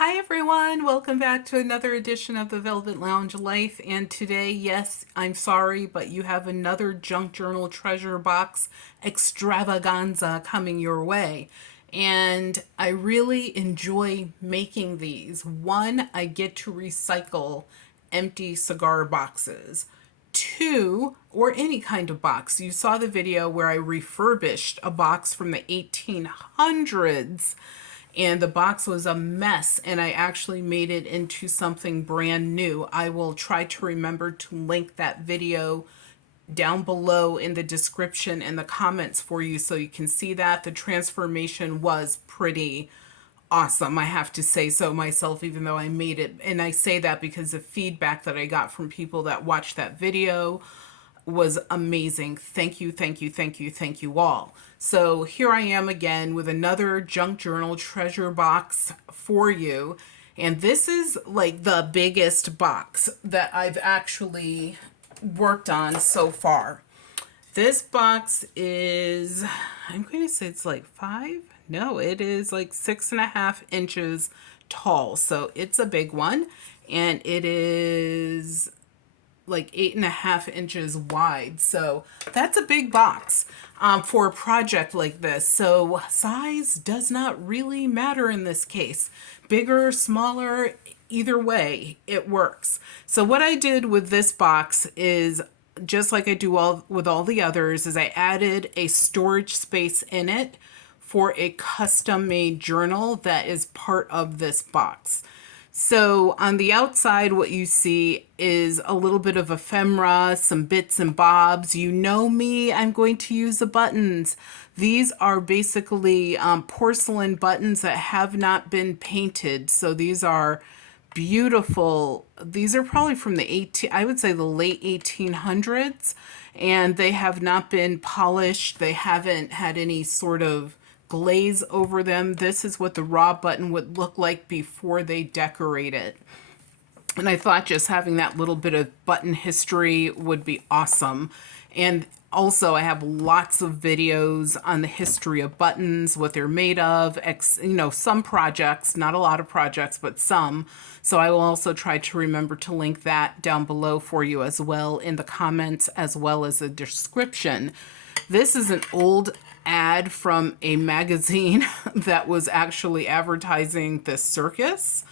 Hi everyone, welcome back to another edition of the Velvet Lounge Life. And today, yes, I'm sorry, but you have another junk journal treasure box extravaganza coming your way. And I really enjoy making these. One, I get to recycle empty cigar boxes. Two, or any kind of box. You saw the video where I refurbished a box from the 1800s and the box was a mess, and I actually made it into something brand new. I will try to remember to link that video down below in the description and the comments for you so you can see that. The transformation was pretty awesome, I have to say so myself, even though I made it. And I say that because the feedback that I got from people that watched that video was amazing. Thank you, thank you, thank you, thank you all. So here I am again with another junk journal treasure box for you. And this is like the biggest box that I've actually worked on so far. This box is, I'm going to say it's like 5. No, it is like 6.5 inches tall. So it's a big one. And it is like 8.5 inches wide. So that's a big box for a project like this. So size does not really matter in this case. Bigger, smaller, either way, it works. So what I did with this box is just like I do with all the others, is I added a storage space in it for a custom made journal that is part of this box. So on the outside, what you see is a little bit of ephemera, some bits and bobs. You know me, I'm going to use the buttons. These are basically porcelain buttons that have not been painted. So these are beautiful. These are probably from I would say the late 1800s, and they have not been polished. They haven't had any sort of glaze over them. This is what the raw button would look like before they decorate it. And I thought just having that little bit of button history would be awesome. And also I have lots of videos on the history of buttons, what they're made of, some projects, not a lot of projects, but some. So I will also try to remember to link that down below for you as well in the comments, as well as the description. This is an old ad from a magazine that was actually advertising this circus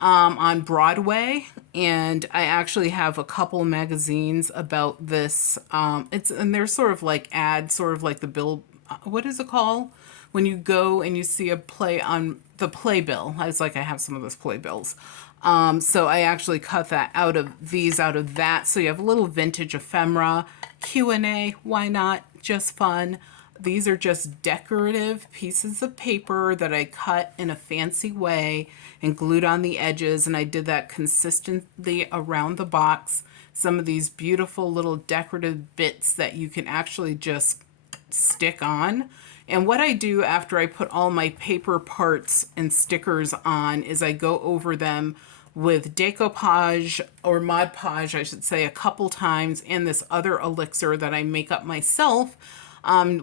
on Broadway, and I actually have a couple magazines about this. And they're sort of like ads, sort of like the bill. What is it called when you go and you see a play on the playbill? I was like, I have some of those playbills. So I actually cut that out of that. So you have a little vintage ephemera, Q&A. Why not? Just fun. These are just decorative pieces of paper that I cut in a fancy way and glued on the edges, and I did that consistently around the box. Some of these beautiful little decorative bits that you can actually just stick on. And what I do after I put all my paper parts and stickers on is I go over them with decoupage or Mod Podge, I should say, a couple times, and this other elixir that I make up myself,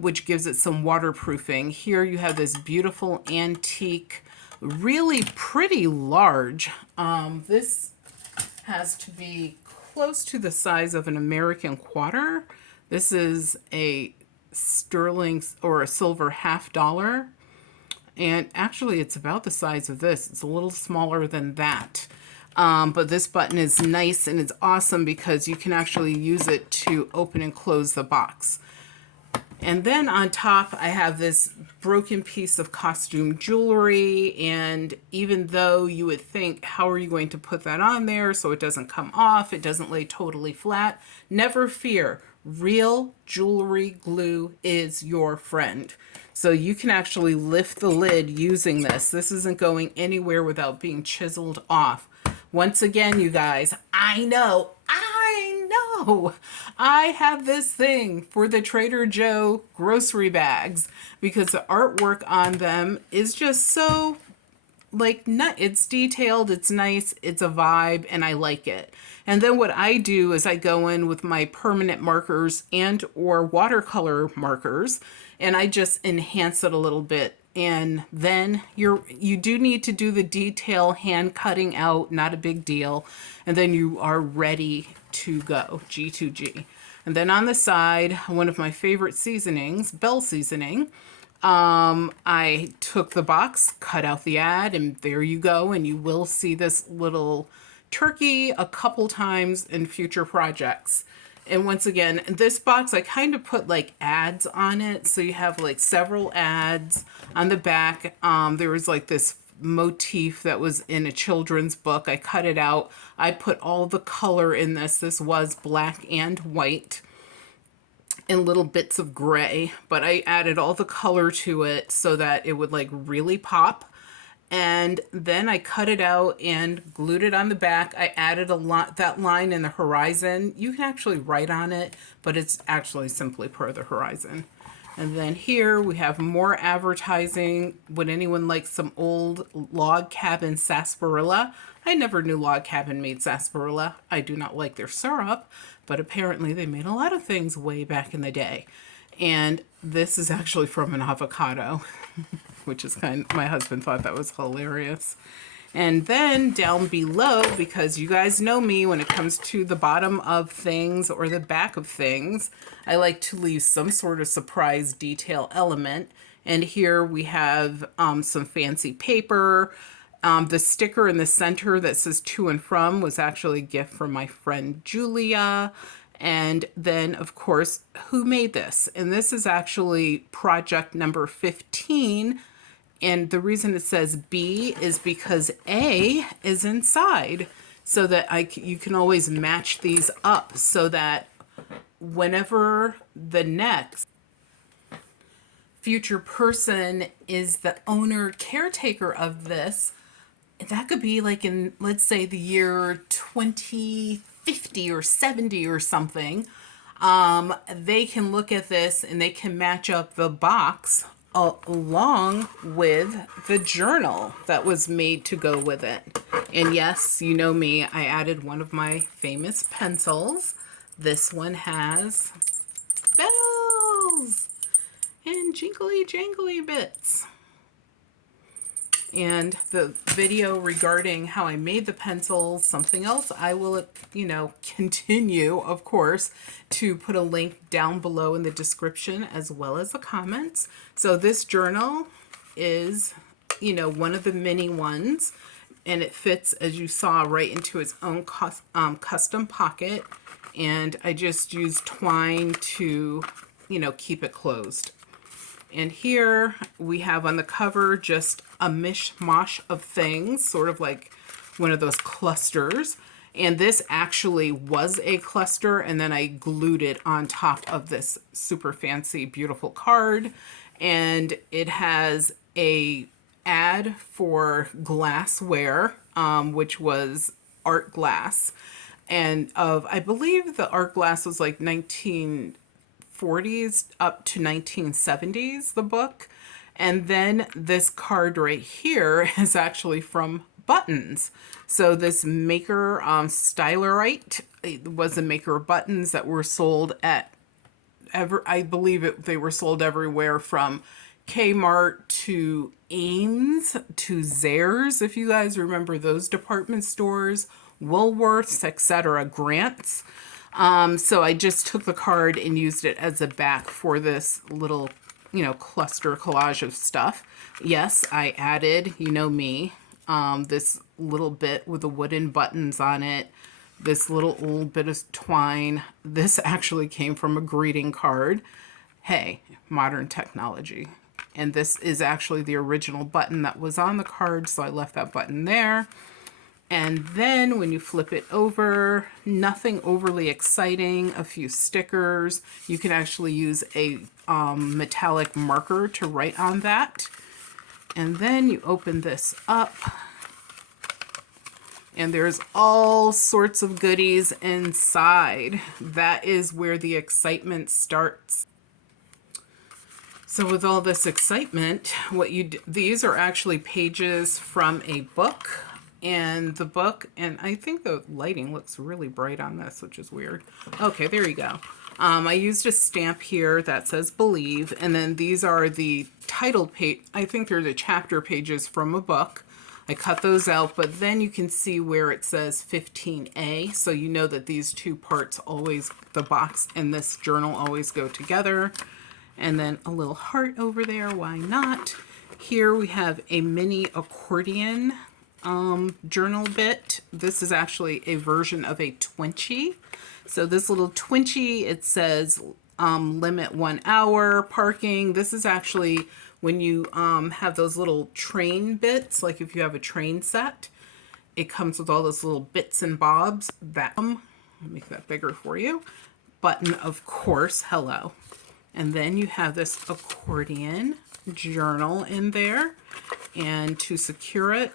which gives it some waterproofing. Here you have this beautiful antique, really pretty large. This has to be close to the size of an American quarter. This is a sterling or a silver $50. And actually it's about the size of this. It's a little smaller than that. But this button is nice and it's awesome because you can actually use it to open and close the box. And then on top, I have this broken piece of costume jewelry. And even though you would think, how are you going to put that on there so it doesn't come off, it doesn't lay totally flat, never fear. Real jewelry glue is your friend. So you can actually lift the lid using this. This isn't going anywhere without being chiseled off. Once again, you guys, I know, I have this thing for the Trader Joe grocery bags because the artwork on them is just so it's detailed, it's nice, it's a vibe, and I like it. And then what I do is I go in with my permanent markers and or watercolor markers, and I just enhance it a little bit And then you do need to do the detail hand cutting out, not a big deal. And then you are ready to go, G2G. And then on the side, one of my favorite seasonings, Bell seasoning. I took the box, cut out the ad, and there you go. And you will see this little turkey a couple times in future projects. And once again, this box, I kind of put like ads on it. So you have like several ads on the back. There was like this motif that was in a children's book. I cut it out. I put all the color in this. This was black and white and little bits of gray, but I added all the color to it so that it would like really pop. And then I cut it out and glued it on the back. I added that line in the horizon. You can actually write on it, but it's actually simply per the horizon. And then here we have more advertising. Would anyone like some old log cabin sarsaparilla? I never knew log cabin made sarsaparilla. I do not like their syrup, but apparently they made a lot of things way back in the day. And this is actually from an avocado, which is my husband thought that was hilarious. And then down below, because you guys know me when it comes to the bottom of things or the back of things, I like to leave some sort of surprise detail element. And here we have some fancy paper. The sticker in the center that says to and from was actually a gift from my friend Julia. And then, of course, who made this? And this is actually project number 15. And the reason it says B is because A is inside, so that you can always match these up so that whenever the next future person is the owner caretaker of this, that could be like in, let's say, the year 2050 or 70 or something. They can look at this and they can match up the box along with the journal that was made to go with it. And yes, you know me, I added one of my famous pencils. This one has bells and jingly jangly bits. And the video regarding how I made the pencils, something else, I will, continue, of course, to put a link down below in the description as well as the comments. So this journal is, one of the mini ones, and it fits, as you saw, right into its own custom pocket. And I just used twine to, keep it closed. And here we have on the cover just a mishmash of things, sort of like one of those clusters. And this actually was a cluster, and then I glued it on top of this super fancy, beautiful card. And it has a ad for glassware, which was art glass. And I believe the art glass was like 1940s up to 1970s, the book. And then this card right here is actually from buttons. So this maker Stylerite, it was a maker of buttons that were sold at I believe they were sold everywhere from Kmart to Ames to Zayre's, if you guys remember those department stores, Woolworths, etc., Grants. So I just took the card and used it as a back for this little, cluster collage of stuff. Yes, I added, me, this little bit with the wooden buttons on it, this little old bit of twine. This actually came from a greeting card. Hey, modern technology. And this is actually the original button that was on the card, so I left that button there. And then when you flip it over, nothing overly exciting, a few stickers. You can actually use a metallic marker to write on that. And then you open this up, and there's all sorts of goodies inside. That is where the excitement starts. So with all this excitement, these are actually pages from a book. And the book, and I think the lighting looks really bright on this, which is weird. Okay, there you go. I used a stamp here that says believe, and then these are the title page. I think they're the chapter pages from a book. I cut those out, but then you can see where it says 15A, so you know that these two parts always, the box and this journal always go together. And then a little heart over there, why not? Here we have a mini accordion journal bit. This is actually a version of a Twinchie. So this little Twinchie, it says limit 1 hour parking. This is actually when you have those little train bits, like if you have a train set, it comes with all those little bits and bobs. That let me make that bigger for you. Button, of course, hello. And then you have this accordion journal in there. And to secure it,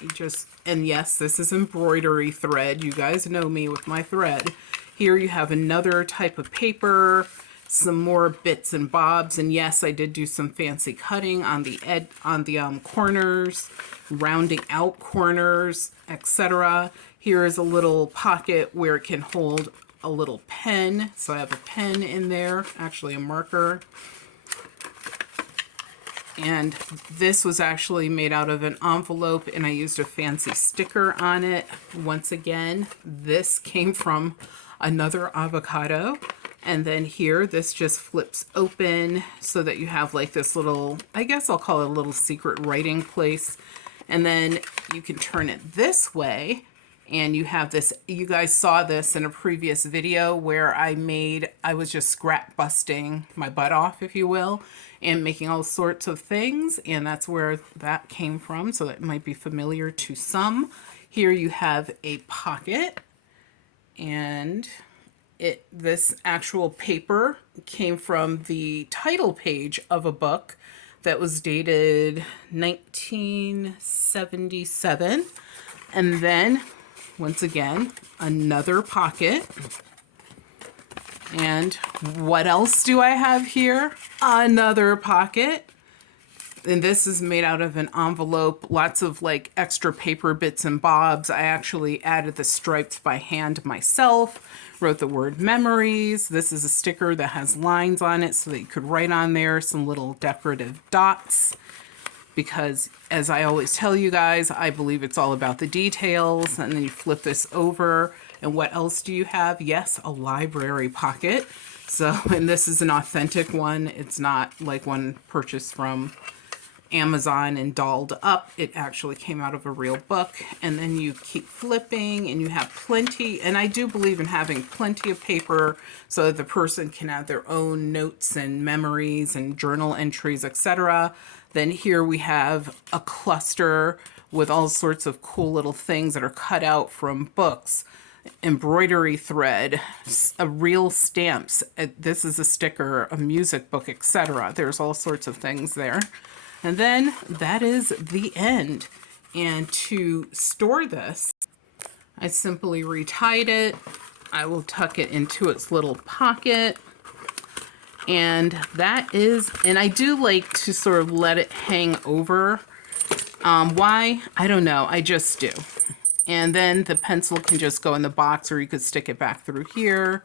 you just, and yes, this is embroidery thread. You guys know me with my thread. Here you have another type of paper, some more bits and bobs, and yes, I did do some fancy cutting on the corners, rounding out corners, etc. Here is a little pocket where it can hold a little pen. So I have a pen in there, actually a marker. And this was actually made out of an envelope, and I used a fancy sticker on it. Once again, this came from another avocado. And then here, this just flips open so that you have like this little, I guess I'll call it a little secret writing place. And then you can turn it this way, and you have this, you guys saw this in a previous video where I was just scrap busting my butt off, if you will, and making all sorts of things. And that's where that came from. So that might be familiar to some. Here you have a pocket, and this actual paper came from the title page of a book that was dated 1977. And then, once again, another pocket. And what else do I have here? Another pocket. And this is made out of an envelope, lots of like extra paper bits and bobs. I actually added the stripes by hand myself, wrote the word memories. This is a sticker that has lines on it so that you could write on there some little decorative dots. Because as I always tell you guys, I believe it's all about the details. And then you flip this over, and what else do you have? Yes, a library pocket. So, and this is an authentic one. It's not like one purchased from Amazon and dolled up. It actually came out of a real book. And then you keep flipping, and you have plenty, and I do believe in having plenty of paper so that the person can add their own notes and memories and journal entries, etc. Then here we have a cluster with all sorts of cool little things that are cut out from books, embroidery thread, real stamps. This is a sticker, a music book, etc. There's all sorts of things there. And then that is the end. And to store this, I simply retied it. I will tuck it into its little pocket. And that is, and I do like to sort of let it hang over. Why? I don't know. I just do. And then the pencil can just go in the box, or you could stick it back through here,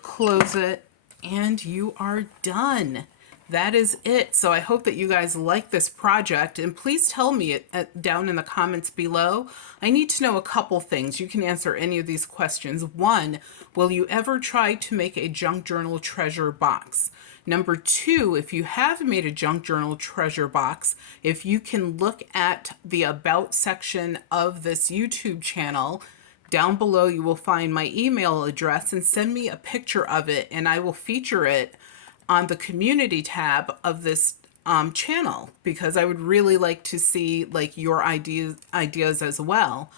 close it, and you are done. That is it. So I hope that you guys like this project, and please tell me down in the comments below. I need to know a couple things. You can answer any of these questions. One, will you ever try to make a junk journal treasure box? Number two, if you have made a junk journal treasure box, if you can look at the about section of this YouTube channel, down below you will find my email address, and send me a picture of it, and I will feature it on the community tab of this channel, because I would really like to see like your ideas as well.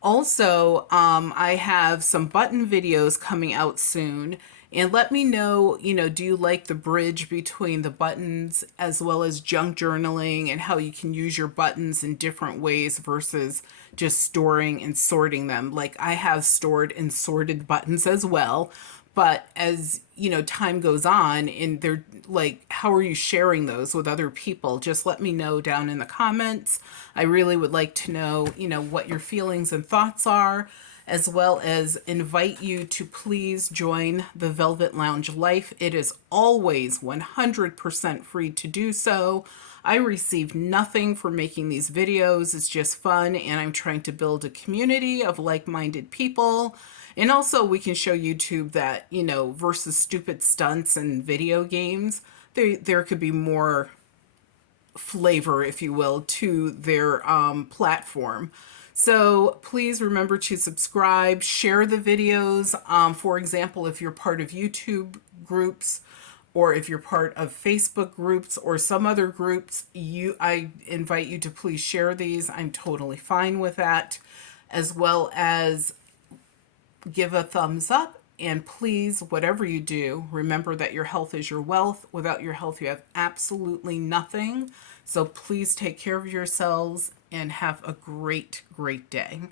Also, I have some button videos coming out soon, and let me know, do you like the bridge between the buttons as well as junk journaling, and how you can use your buttons in different ways versus just storing and sorting them. Like I have stored and sorted buttons as well. But as time goes on, and they're like, how are you sharing those with other people? Just let me know down in the comments. I really would like to know, what your feelings and thoughts are. as well as invite you to please join the Velvet Lounge Life. It is always 100% free to do so. I receive nothing for making these videos. It's just fun, and I'm trying to build a community of like-minded people. And also, we can show YouTube that, you know, versus stupid stunts and video games, there could be more flavor, if you will, to their platform. So please remember to subscribe, share the videos. For example, if you're part of YouTube groups, or if you're part of Facebook groups or some other groups, I invite you to please share these. I'm totally fine with that, as well as give a thumbs up. And please, whatever you do, remember that your health is your wealth. Without your health, you have absolutely nothing. So please take care of yourselves and have a great, great day.